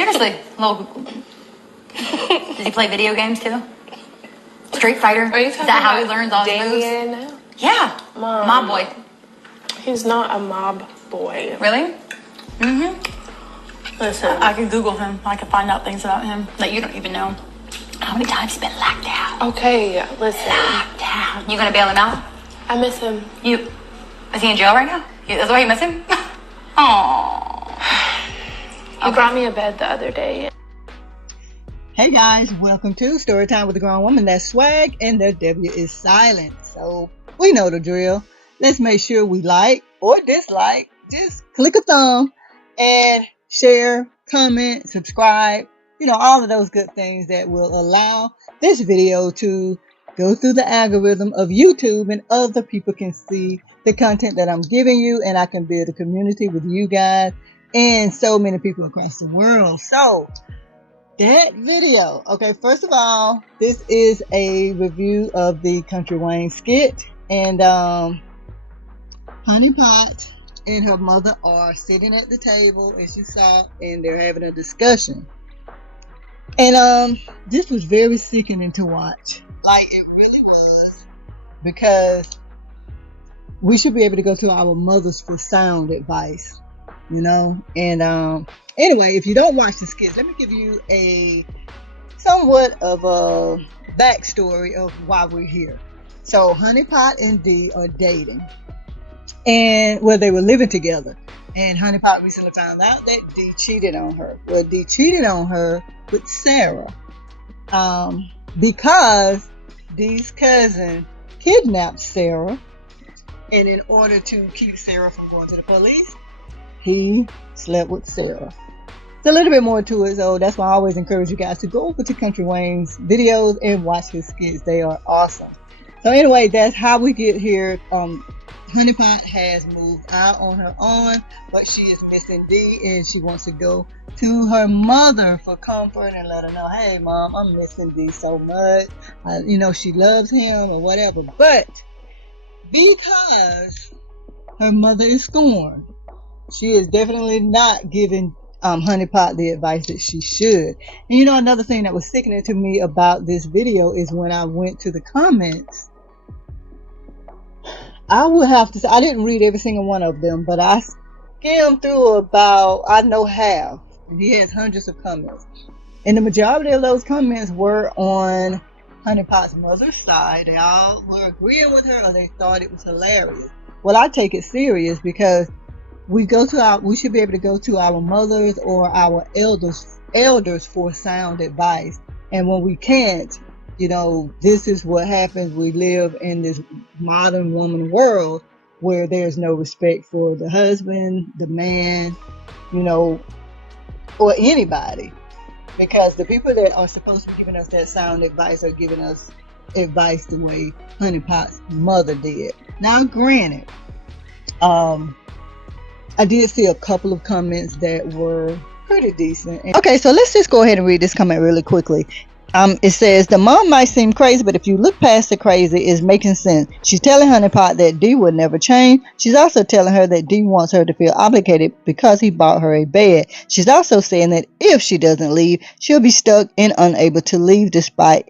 Seriously, little. Does he play video games too? Street Fighter? Are you Is that how he learns all his moves? Damien? Yeah. Mom. Mob boy. He's not a mob boy. Really? Mm-hmm. Listen. I can Google him. I can find out things about him that you don't even know. How many times he's been locked out? Okay, listen. Locked out. You gonna bail him out? I miss him. Is he in jail right now? That's why you miss him? Aww. He brought me a bed the other day. Hey guys, welcome to Storytime with a Grown Woman. That's swag and the W is silent. So we know the drill. Let's make sure we like or dislike. Just click a thumb and share, comment, subscribe. You know, all of those good things that will allow this video to go through the algorithm of YouTube and other people can see the content that I'm giving you, and I can build a community with you guys and so many people across the world. So that video, okay, first of all, this is a review of the Kountry Wayne skit, and Honey Pot and her mother are sitting at the table, as you saw, and they're having a discussion. And this was very sickening to watch. Like, it really was, because we should be able to go to our mothers for sound advice, you know. And anyway, if you don't watch the skits, let me give you a somewhat of a backstory of why we're here. So Honey Pot and Dee are dating, and well, they were living together, and Honey Pot recently found out that Dee cheated on her. Well, Dee cheated on her with Sarah, because Dee's cousin kidnapped Sarah, and in order to keep Sarah from going to the police, he slept with Sarah. It's a little bit more to it, so that's why I always encourage you guys to go over to Kountry Wayne's videos and watch his skits. They are awesome. So anyway, that's how we get here. Honey Pot has moved out on her own, but she is missing Dee, and she wants to go to her mother for comfort and let her know, hey mom, I'm missing Dee so much. You know, she loves him or whatever, but because her mother is scorned, she is definitely not giving Honey Pot the advice that she should. And you know, another thing that was sickening to me about this video is when I went to the comments, I would have to say, I didn't read every single one of them, but I skimmed through about, I know, half. He has hundreds of comments, and the majority of those comments were on Honey Pot's mother's side. They all were agreeing with her, or they thought it was hilarious. Well, I take it serious, because we should be able to go to our mothers or our elders for sound advice. And when we can't, you know, this is what happens. We live in this modern woman world where there's no respect for the husband, the man, you know, or anybody, because the people that are supposed to be giving us that sound advice are giving us advice the way Honey Pot's mother did. Now, granted, I did see a couple of comments that were pretty decent. Okay, so let's just go ahead and read this comment really quickly. It says, the mom might seem crazy, but if you look past the crazy, it's making sense. She's telling Honey Pot that Dee would never change. She's also telling her that Dee wants her to feel obligated because he bought her a bed. She's also saying that if she doesn't leave, she'll be stuck and unable to leave despite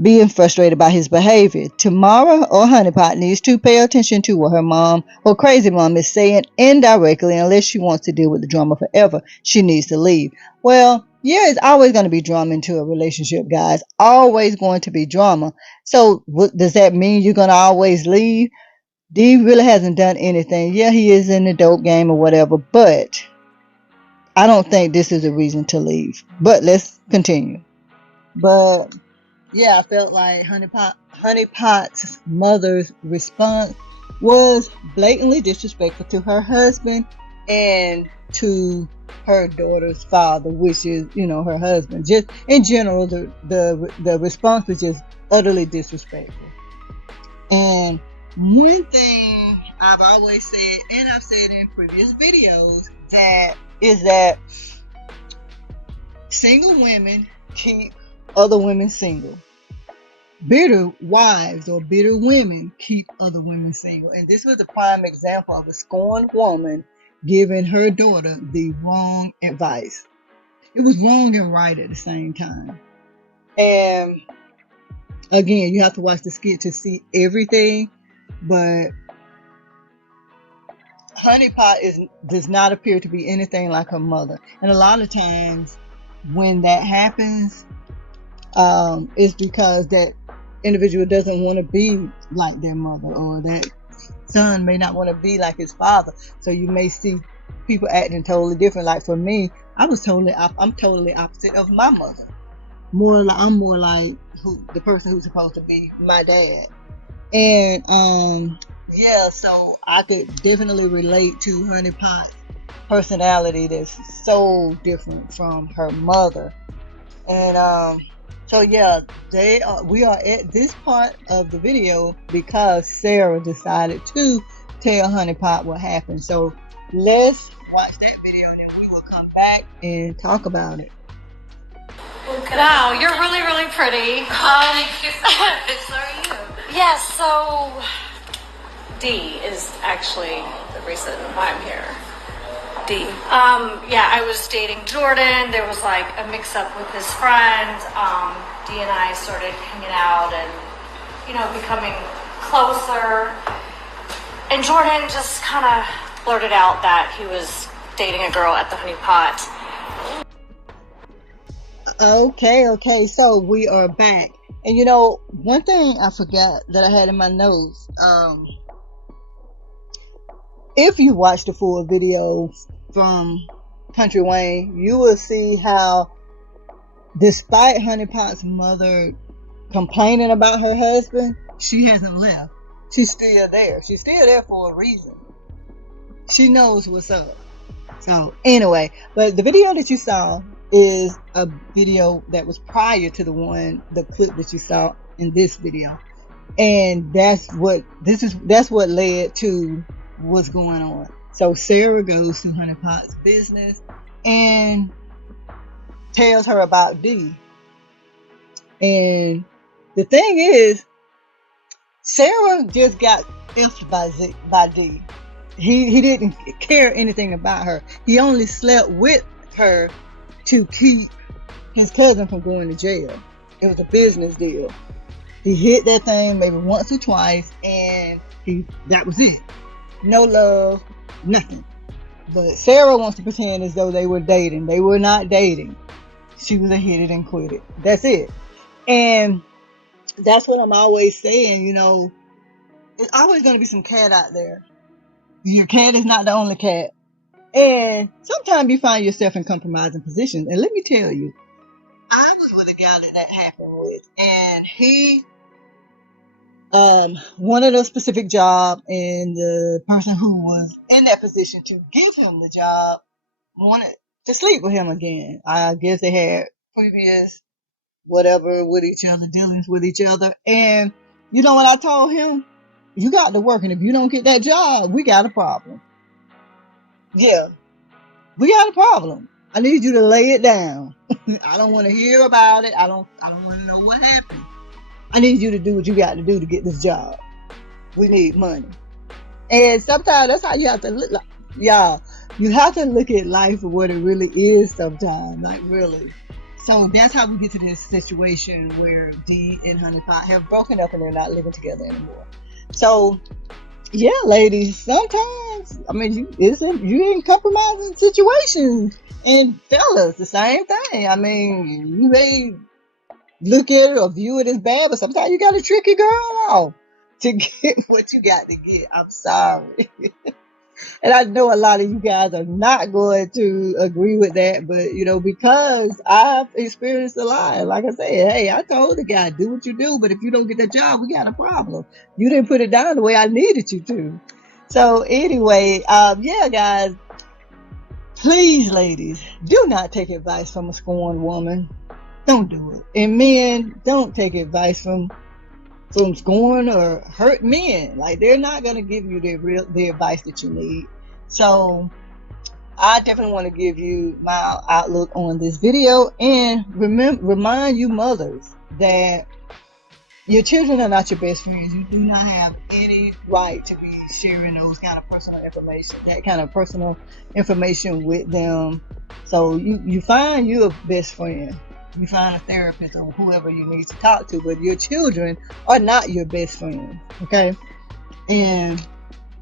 being frustrated by his behavior. Tamara or Honey Pot needs to pay attention to what her mom or crazy mom is saying indirectly. Unless she wants to deal with the drama forever, she needs to leave. Well, yeah, it's always going to be drama into a relationship, guys. Always going to be drama. So what does that mean? You're going to always leave? Dee really hasn't done anything. Yeah, he is in the dope game or whatever, but I don't think this is a reason to leave. But let's continue. But yeah, I felt like Honey Pot's mother's response was blatantly disrespectful to her husband and to her daughter's father, which is, you know, her husband. Just in general, the response was just utterly disrespectful. And one thing I've always said, and I've said in previous videos, is that single women keep other women single. Bitter wives or bitter women keep other women single. And this was a prime example of a scorned woman giving her daughter the wrong advice. It was wrong and right at the same time. And again, you have to watch the skit to see everything, but Honey Pot does not appear to be anything like her mother. And a lot of times when that happens, it's because that individual doesn't want to be like their mother, or that son may not want to be like his father. So you may see people acting totally different. Like for me, I'm totally opposite of my mother. I'm more like the person who's supposed to be my dad. And yeah, so I could definitely relate to Honey Pot's personality that's so different from her mother. And so yeah, we are at this part of the video because Sarah decided to tell Honey Pot what happened. So let's watch that video and then we will come back and talk about it. Wow, you're really, really pretty. Thank you so much. So are you? Yes, so D is actually the reason why I'm here. D. yeah, I was dating Jordan. There was like a mix-up with his friend. D and I started hanging out and, becoming closer. And Jordan just kind of blurted out that he was dating a girl at the Honey Pot. Okay, so we are back. And one thing I forgot that I had in my notes, if you watch the full video from Kountry Wayne, you will see how, despite Honey Pot's mother complaining about her husband, she hasn't left. She's still there. She's still there for a reason. She knows what's up. So anyway, but the video that you saw is a video that was prior to the clip that you saw in this video. And that's what led to what's going on. So Sarah goes to Honey Pot's business and tells her about D. And the thing is, Sarah just got effed by D. He didn't care anything about her. He only slept with her to keep his cousin from going to jail. It was a business deal. He hit that thing maybe once or twice, and that was it. No love, nothing. But Sarah wants to pretend as though they were dating. They were not dating. She was a hit it and quit it. That's it. And that's what I'm always saying, there's always going to be some cat out there. Your cat is not the only cat. And sometimes you find yourself in compromising positions. And let me tell you, I was with a guy that happened with, and he wanted a specific job, and the person who was in that position to give him the job wanted to sleep with him again. I guess they had previous whatever with each other, dealings with each other. And you know what I told him? You got to work, and if you don't get that job, we got a problem. Yeah, we got a problem. I need you to lay it down. I don't want to hear about it. I don't want to know what happened. I need you to do what you got to do to get this job. We need money. And sometimes that's how you have to look. Like, y'all, you have to look at life for what it really is sometimes. Like, really. So that's how we get to this situation where D and Honey Pot have broken up and they're not living together anymore. So, yeah, ladies, sometimes, you in compromising situations. And fellas, the same thing. You may look at it or view it as bad, but sometimes you got to trick your girl off to get what you got to get. I'm sorry. And I know a lot of you guys are not going to agree with that, but, because I've experienced a lot. Like I said, hey, I told the guy, do what you do, but if you don't get the job, we got a problem. You didn't put it down the way I needed you to. So anyway, yeah, guys, please, ladies, do not take advice from a scorned woman. Don't do it. And men, don't take advice from scorn or hurt men. Like, they're not going to give you the advice that you need. So I definitely want to give you my outlook on this video and remind you mothers that Your children are not your best friends. You do not have any right to be sharing those kind of personal information, that kind of personal information with them. So you find you a best friend. You find a therapist or whoever you need to talk to, but your children are not your best friends. Okay? And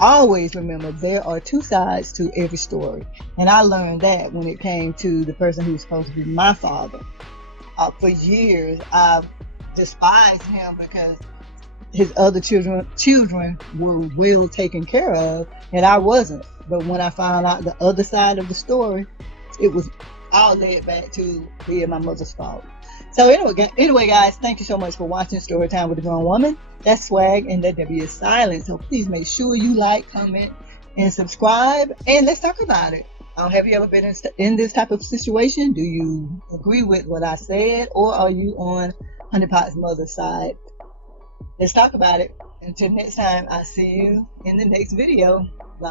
always remember there are two sides to every story. And I learned that when it came to the person who's supposed to be my father. For years, I've despised him because his other children were well taken care of, and I wasn't. But when I found out the other side of the story, it was all led back to being my mother's fault. So anyway, guys, thank you so much for watching Storytime with a Grown Woman. That's Swag, and that W is silent. So please make sure you like, comment, and subscribe, and let's talk about it. Have you ever been in this type of situation? Do you agree with what I said, or are you on Honeypot's mother's side? Let's talk about it. Until next time, I'll see you in the next video.